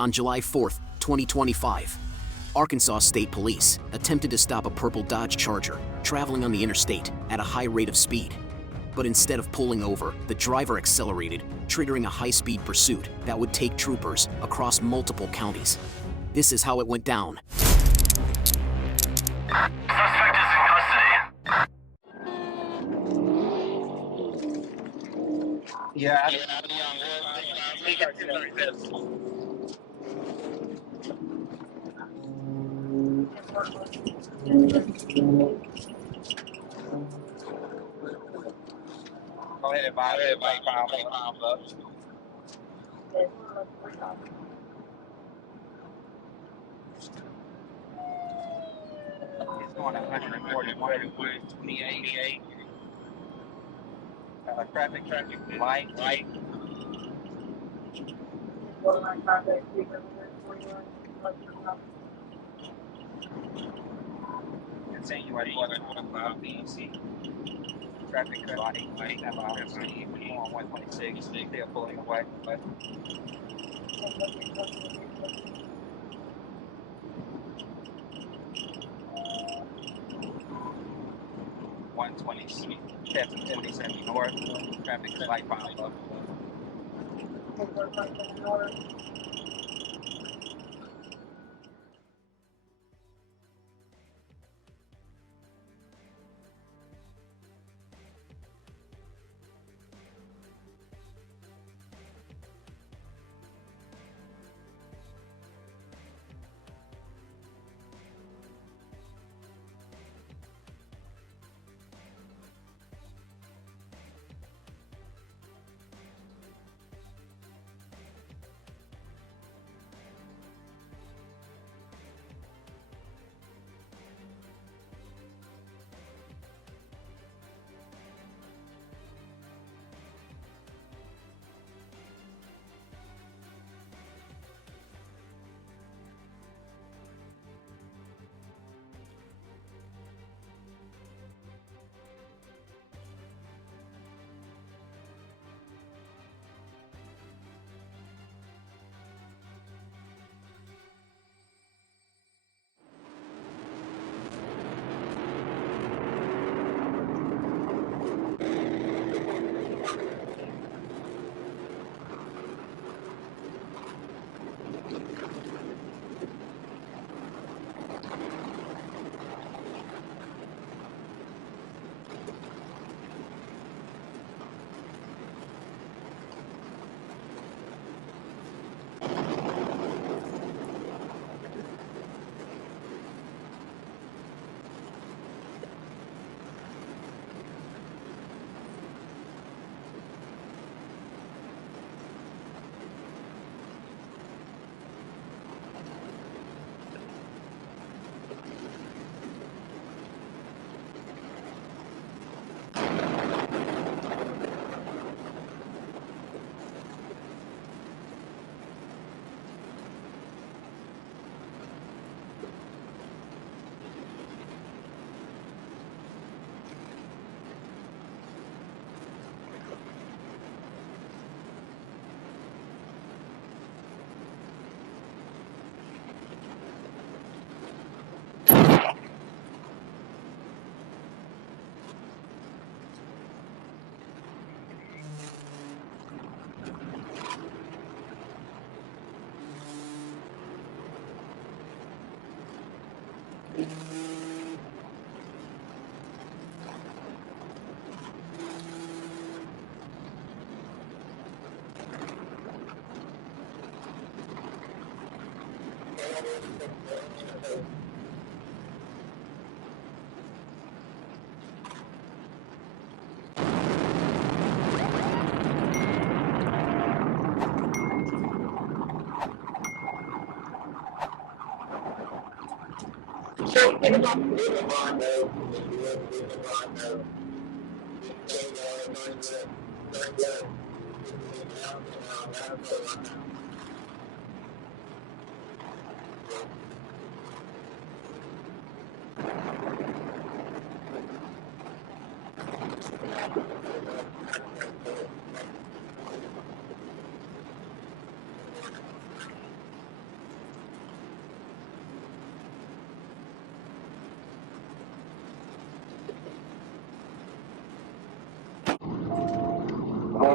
On July 4, 2025, Arkansas State Police attempted to stop a purple Dodge Charger traveling on the interstate at a high rate of speed. But instead of pulling over, the driver accelerated, triggering a high-speed pursuit that would take troopers across multiple counties. This is how it went down. Suspect is in custody. Yeah. Go ahead and buy it. It's going 141, 28. Traffic, light. Insinuating 125 BC. Traffic light. Have obviously on 126. They're pulling away. But 126. That's 27 north. Traffic is light piled up.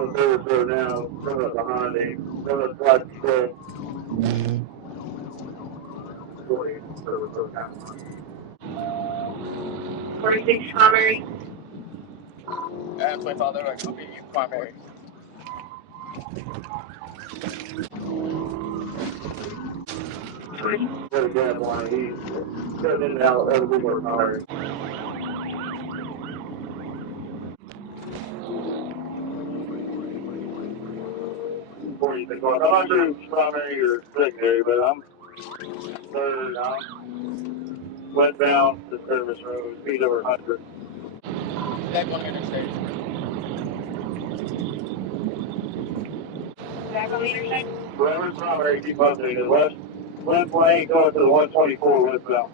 on the service road now, coming up behind him, coming up right control. 46 primary. 25, they're like, okay, you primary. Got a gap line, he's cutting in and out of the window tire. I'm not sure if it's primary or secondary, but I'm third. I'm westbound to service road, speed over 100. Back on the interstate. Back on the interstate. Whoever's primary, keep updated. Left lane going to the 124 westbound.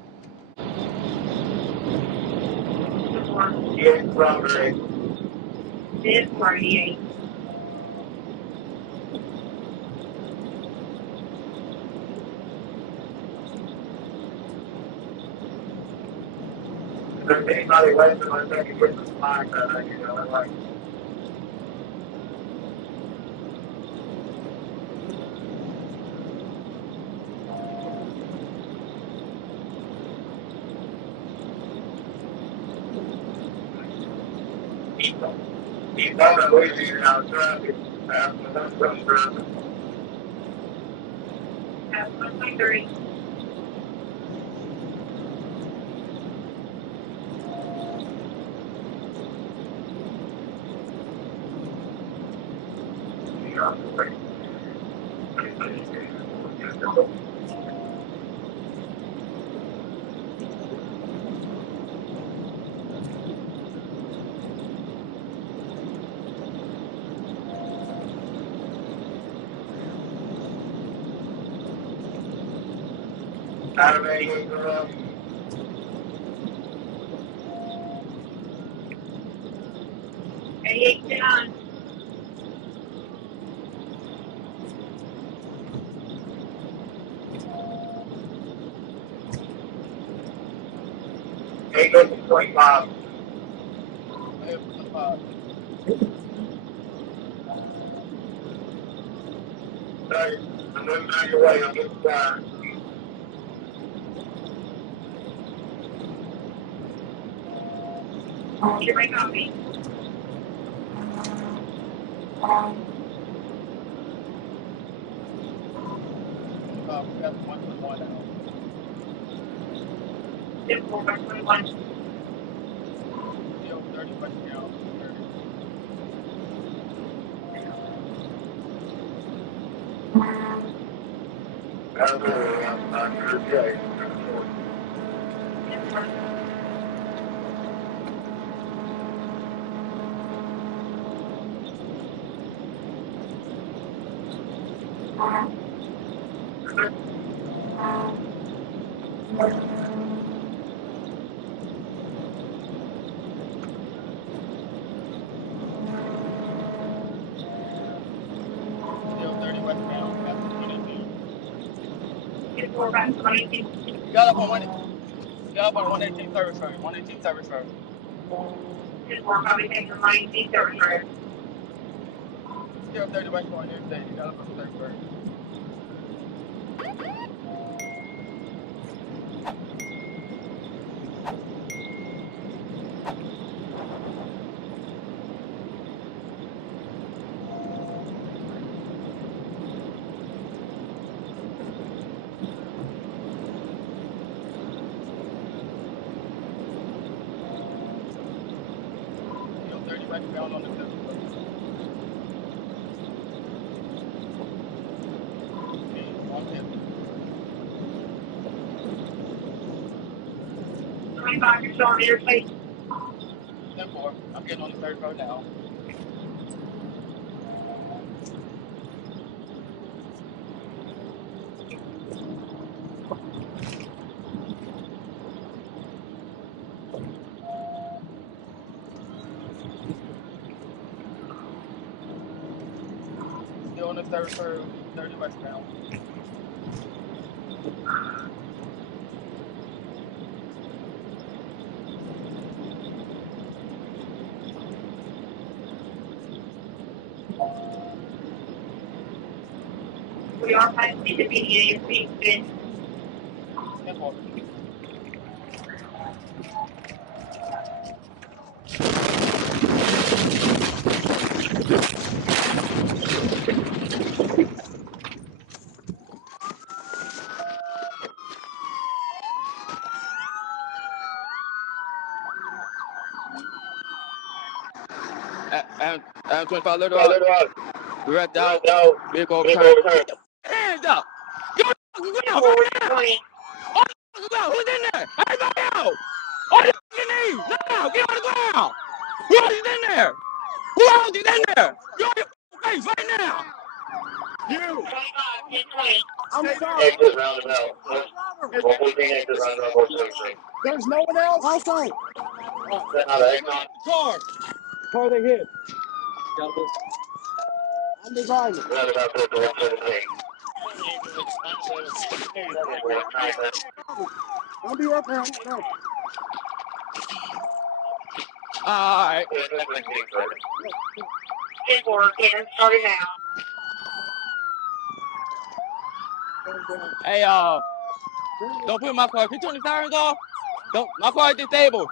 Yeah, primary. This 48. If there's anybody left in my second get some flags that I can go like. He's not losing out of traffic after that restaurant. That's 123. Out of 88 around. $88.10. Eight goes to 25. Sorry, I'm moving out your way. I'm getting tired. Get my copy. We got 121 now. Zip 421. Yo, 30 westbound. 30. Out of there, I'm not sure. Yeah. Yo, 30 westbound. That's 118. Zip 422. You got up on 118 service road. 118 service road. Zip 422 from 19 service road. Yo, 30 westbound interstate. You got up on 30 road. Yo, 30 westbound on the service road. Okay, 150. 25, you're still on the interstate. 10-4. I'm getting on the third road now. Still on the third road, 30 westbound. I see the video is being good. And 25 little out. We're at the vehicle overturned. Hands up! Get on the ground right now! On the ground! Who's in there? Everybody out! On your knees! Now! Get on the ground! Who else is in there? Who else is in there? Get on your face right now! You! I'm sorry. Exit roundabout. 114 exit roundabout. 114. There's no one else. Also, Is that not an exit? car they hit. I'm the driver. Roundabout 117. I'll be right there. No. Alright. Airborne, starting now. Hey, don't put my car. Can you turn the sirens off? Don't. My car is disabled.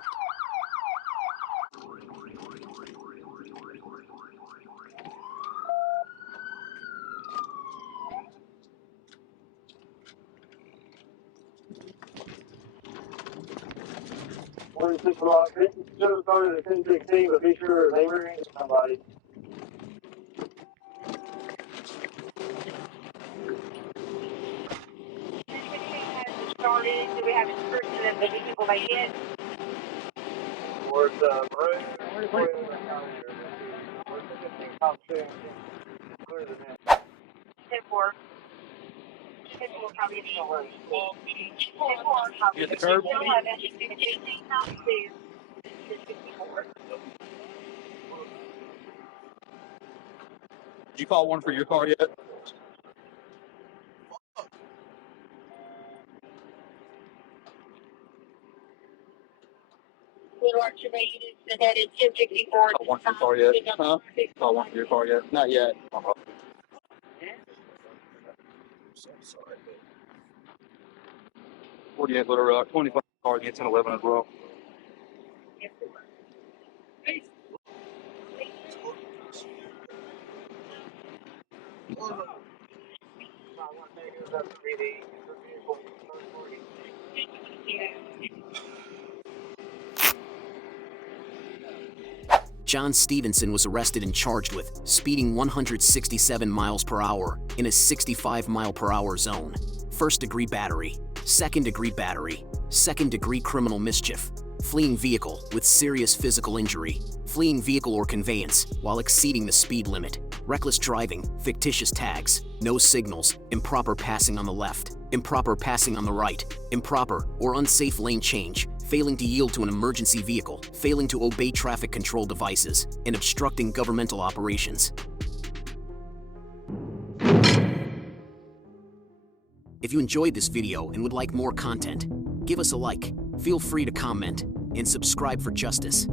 Should have started at 10:16, but be sure they were in somebody. Started. Do we have a description of the vehicle they hit? Or it's maroon. Where's the 15 top 2? Clear the net. 10-4. 10-4 probably is the worst. 10-4 probably. Get the curb. 11, 18 top 2. 54. Did you call one for your car yet? That is 1064. Call one for your car yet? Huh? Call one for your car yet? Not yet. So sorry. 48 Little Rock, 25 car gets in 11 as well. John Stevenson was arrested and charged with speeding 167 miles per hour in a 65 mile per hour zone, first-degree battery, second-degree battery, second-degree criminal mischief, fleeing vehicle with serious physical injury, fleeing vehicle or conveyance while exceeding the speed limit, reckless driving, fictitious tags, no signals, improper passing on the left, improper passing on the right, improper or unsafe lane change, failing to yield to an emergency vehicle, failing to obey traffic control devices, and obstructing governmental operations. If you enjoyed this video and would like more content, give us a like, feel free to comment, and subscribe for justice.